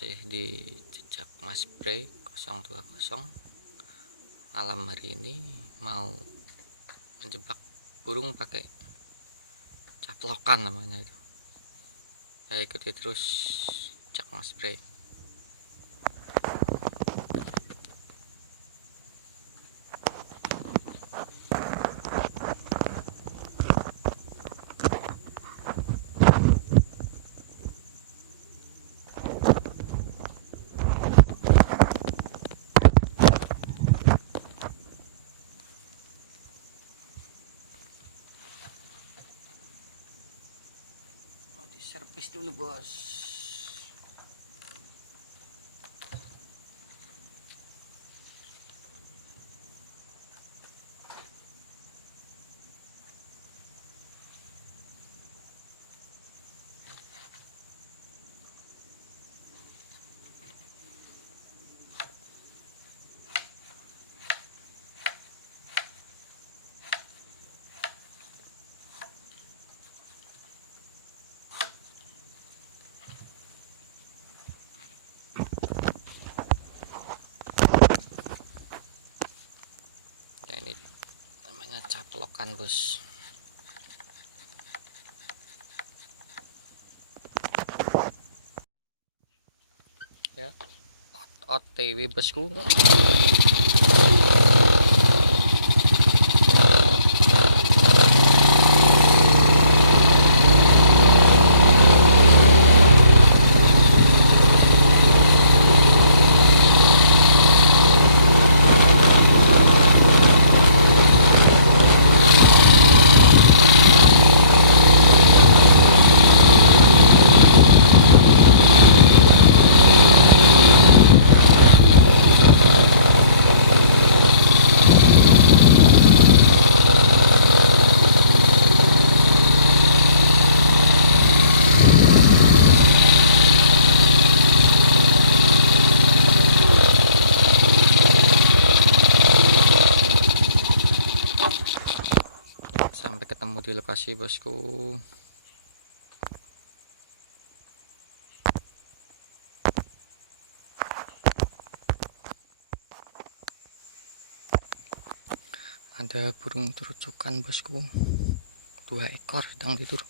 masih di jejak Mas Bray 020. Malam hari ini mau menjebak burung pakai caplokan namanya itu. Ya, ikuti terus jejak Mas Bray. Servis dulu bos. Nah, ini namanya caplokan bos. Ya, OTW bosku. Sampai ketemu di lokasi bosku. Ada burung terucukan bosku, 2 ekor sedang tidur.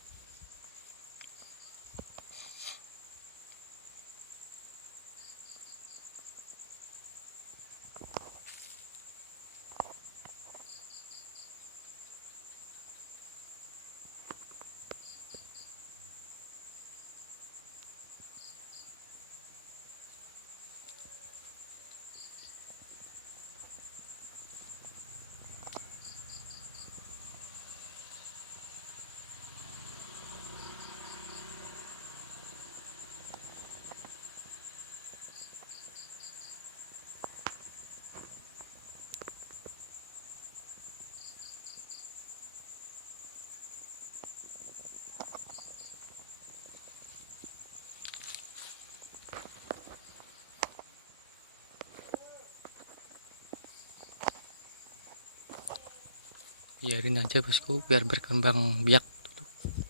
Biarin aja bosku, biar berkembang biak,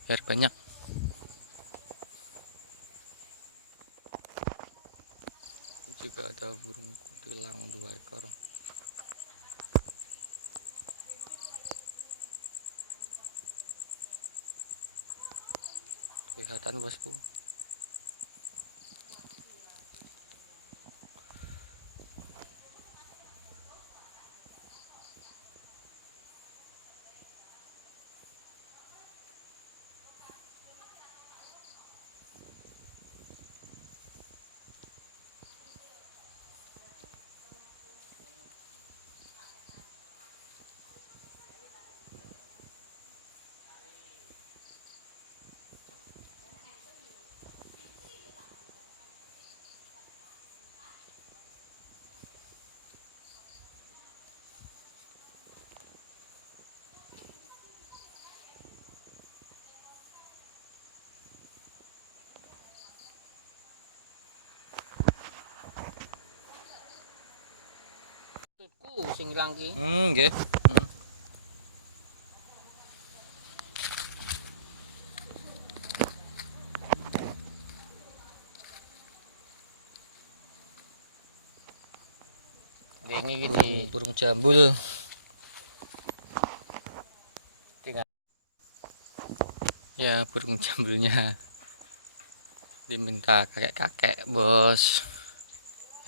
biar banyak. Juga ada burung tilang 2 ekor. Kelihatan bosku. Sing ilang ki. Nggih. ini di burung jambul tinggal ya, burung jambulnya diminta kakek-kakek bos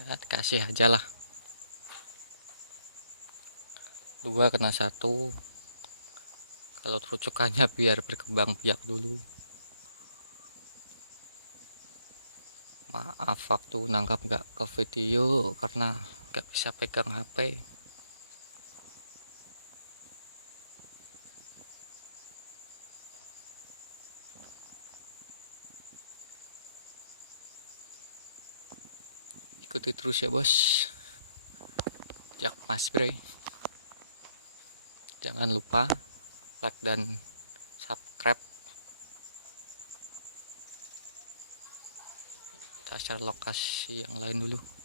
ya, kasih aja lah. 2 kena 1, kalau terucukannya biar berkembang biak dulu. Maaf waktu nangkap nggak ke video karena nggak bisa pegang HP. Ikuti terus ya bos, jak mas bre. Jangan lupa like dan subscribe. Kita share lokasi yang lain dulu.